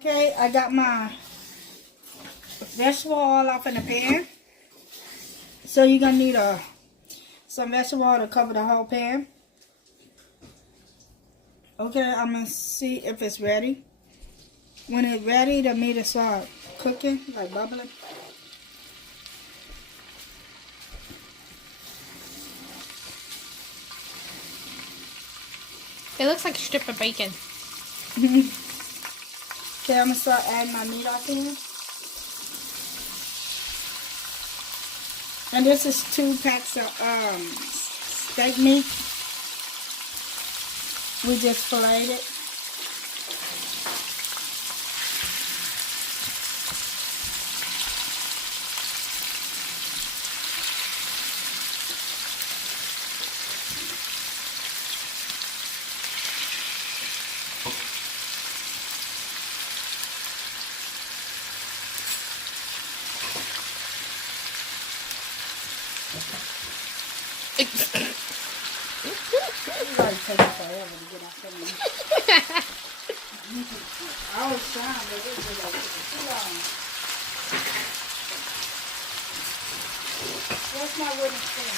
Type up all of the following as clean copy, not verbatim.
Okay, I got my vegetable oil off in the pan. So you're gonna need some vegetable oil to cover the whole pan. Okay, I'm gonna see if it's ready. When it's ready, the meat will start cooking, like bubbling. It looks like a strip of bacon. Okay, I'm gonna start adding my meat off in. And this is 2 packs of steak meat. We just filleted it. It's taking forever to get off of me. I was trying, but it was like too long. Where's my wooden spoon?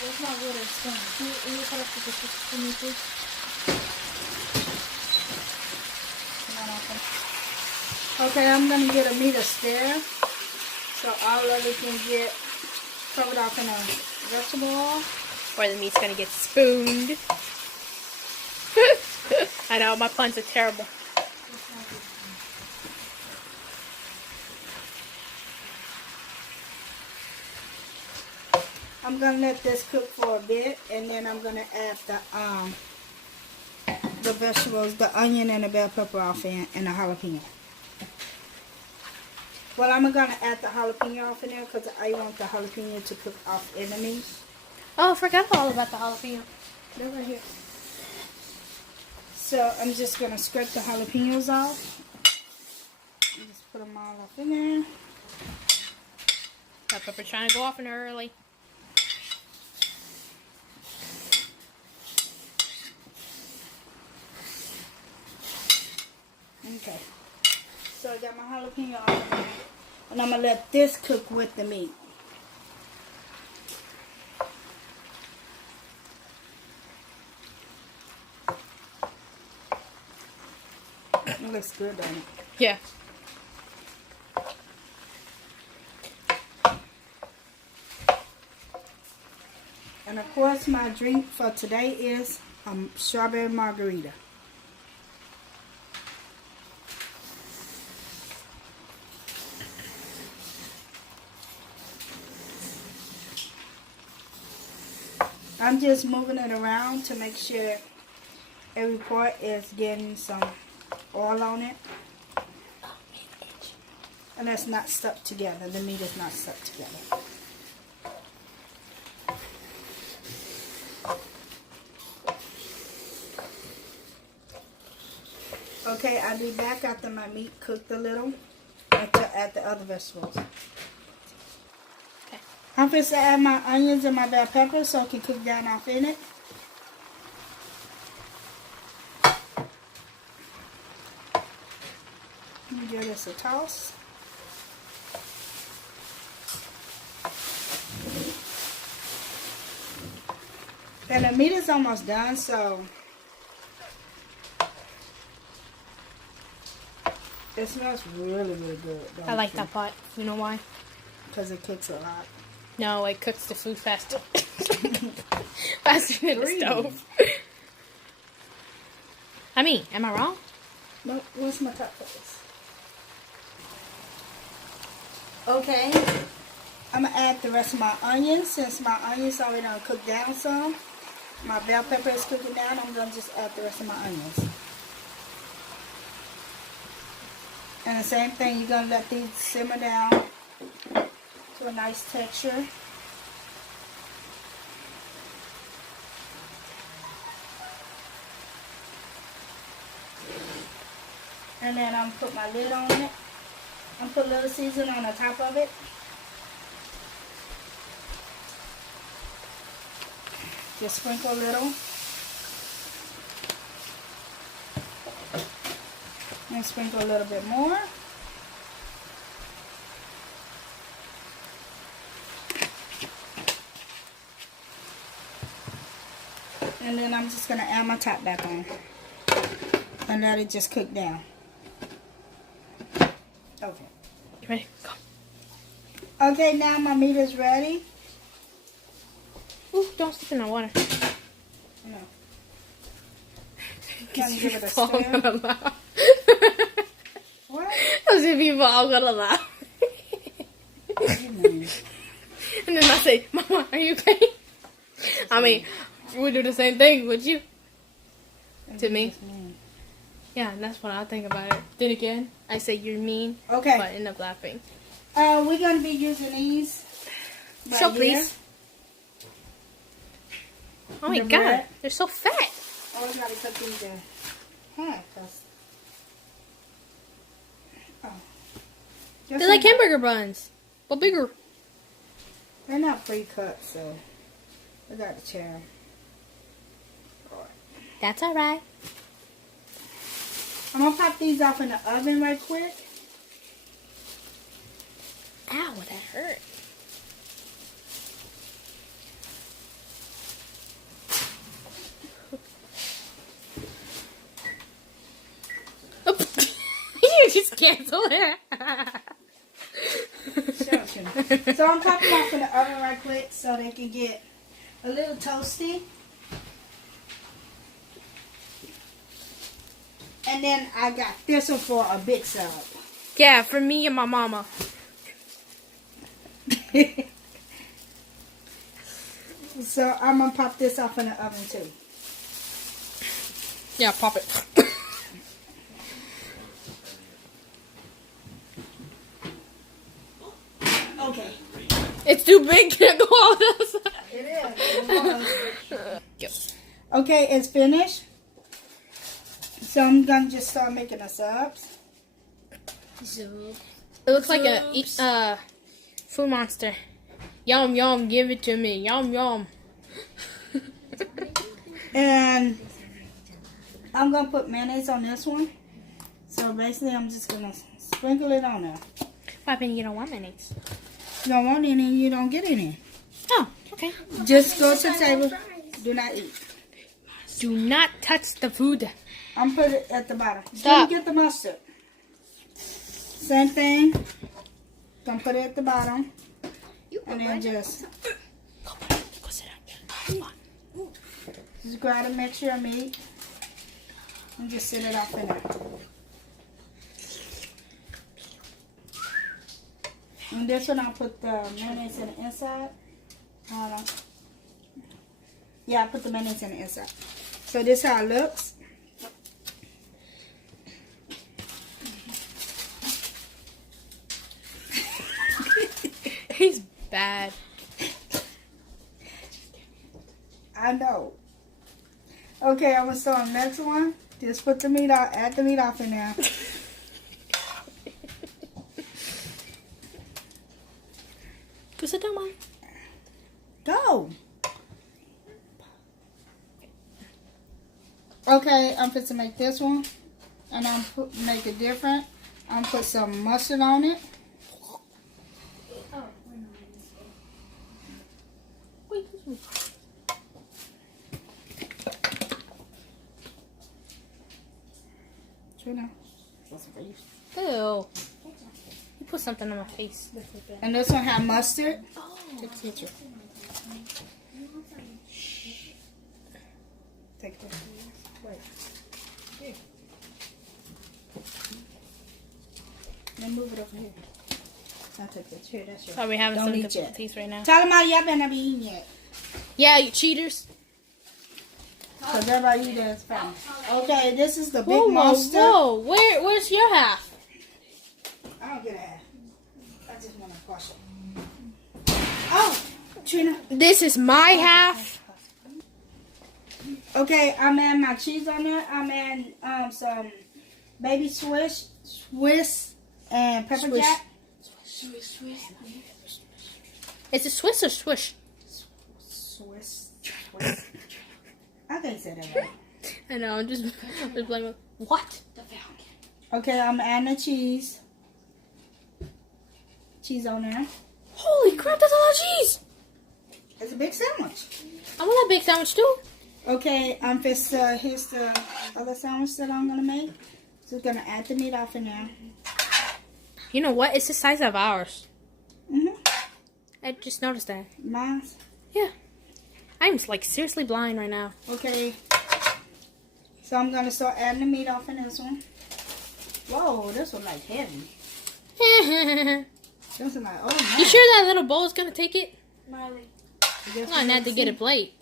Where's my wooden spoon? Can you put up the spoon, please? Okay, I'm going to get a meat stir so all of it can get covered off in a vegetable oil. Or the meat's gonna get spooned. I know, my puns are terrible. I'm going to let this cook for a bit, and then I'm going to add the vegetables, the onion and the bell pepper off in, and the jalapeno. Well, I'm going to add the jalapeno off in there because I want the jalapeno to cook off in the meat. Oh, I forgot all about the jalapeno. They're right here. So I'm just going to scrape the jalapenos off. And just put them all up in there. That pepper trying to go off in early. Okay. So I got my jalapeno off in there. And I'm going to let this cook with the meat. It looks good, doesn't it? Yeah. And of course, my drink for today is strawberry margarita. I'm just moving it around to make sure every part is getting some oil on it. And it's not stuck together. The meat is not stuck together. Okay, I'll be back after my meat cooked a little to add the other vegetables. Okay. I'm going to add my onions and my bell pepper so it can cook down off in it. Give this a toss. And the meat is almost done, so it smells really, really good. I like that pot. You know why? Because it cooks a lot. No, it cooks the food faster. Faster than the stove. I mean, am I wrong? No, what's my top place? Okay, I'm going to add the rest of my onions. Since my onions already done cooked down some, my bell pepper is cooking down, I'm going to just add the rest of my onions. And the same thing, you're going to let these simmer down to a nice texture. And then I'm going to put my lid on it. I'm going to put a little seasoning on the top of it. Just sprinkle a little. And sprinkle a little bit more. And then I'm just going to add my top back on. And let it just cook down. Okay. You ready? Go. Okay, now my meat is ready. Ooh, don't stick in the water. No. Because Give it a all stir. gonna laugh. What? Because if people all gonna laugh. And then I say, Mama, are you okay? I mean, we do the same thing, would you? To me? Yeah, that's what I think about it. Then again, I say you're mean, Okay. but I end up laughing. We're going to be using these. Right Show, here. please. Oh my The god, bread. they're so fat. Oh, we got to cut these in half. Oh. They're like hamburger buns, but bigger. They're not pre-cut, so I got to tear them. That's alright. I'm going to pop these off in the oven right quick. Ow, that hurt. You just canceled it. So I'm popping them off in the oven right quick so they can get a little toasty. And then I got this one for a big sub. Yeah, for me and my mama. So I'm going to pop this off in the oven too. Yeah, pop it. Okay. It's too big to go all this. It is. Yep. Okay, it's finished. So I'm going to just start making the subs. It looks like a food monster. Yum yum, give it to me. Yum yum. And I'm going to put mayonnaise on this one. So basically I'm just going to sprinkle it on there. What happened? You don't want mayonnaise? You don't want any, you don't get any. Oh, okay. Just go to the table. Do not eat. Do not touch the food. I'm put it at the bottom. Stop. Don't get the mustard. Same thing. Gonna put it at the bottom. And then just Go sit down. just grab a mixture of meat and just sit it off in there. And this one I'll put the mayonnaise in the inside. Hold on. Yeah, I put the mayonnaise in the inside. So this is how it looks. He's bad. I know. Okay, I'm gonna start on the next one. Just put the meat out, add the meat off in there. Go sit down, Mom. Go. Okay, I'm going to make this one. And I'm make it different. I'm put some mustard on it. Trina. Ew. You put something on my face. And this one have mustard. Take a picture. Take this. Wait. Here. Then move it over here. I'll take this. Here, that's yours. Are we having Don't some eat yet. difficulties right now? Tell them how y'all better not be eating yet. Yeah, you cheaters. Because everybody eat as family. Okay, this is the big Whoa, whoa, monster. whoa. Where's your half? I don't get a half. I just want to wash it. Oh, Trina. This is my half. Okay, I'm adding my cheese on there. I'm adding some baby Swiss and pepper Swiss. jack. Is it Swiss or swish? Swiss. I can't say that right. I know, I'm just playing with. What? Okay, I'm adding the cheese. Cheese on there. Holy crap, that's a lot of cheese. It's a big sandwich. I want that big sandwich too. Okay, here's the other sandwich that I'm gonna make. So we're gonna add the meat off in there. You know what? It's the size of ours. Mhm. I just noticed that. Mine. Yeah. I'm like seriously blind right now. Okay. So I'm gonna start adding the meat off in this one. Whoa, this one like heavy. This one like, oh man. You sure that little bowl is gonna take it? Miley. I'm gonna have to get a plate.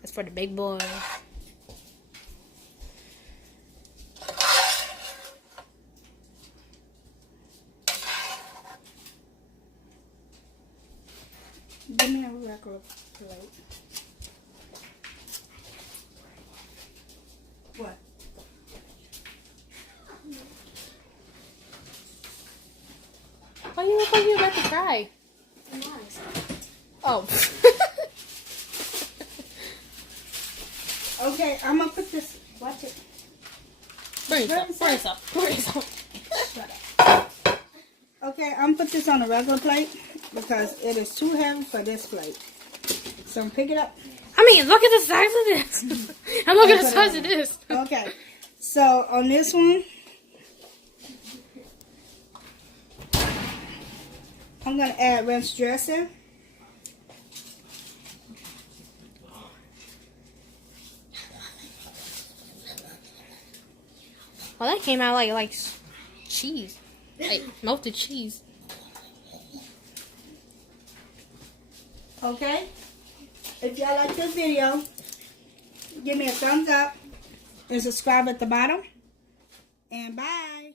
That's for the big boy. Give me a regular plate. What? Why you look like you're about to cry? Nice. Oh. Okay, I'm gonna put this. Watch it. Bring yourself. Shut up. Okay, I'm gonna put this on a regular plate because it is too heavy for this plate. So pick it up. I mean, look at the size of this. And look at the size of this. Okay, so on this one, I'm gonna add ranch dressing. Well, that came out like cheese, like melted cheese. Okay, if y'all like this video, give me a thumbs up and subscribe at the bottom. And bye.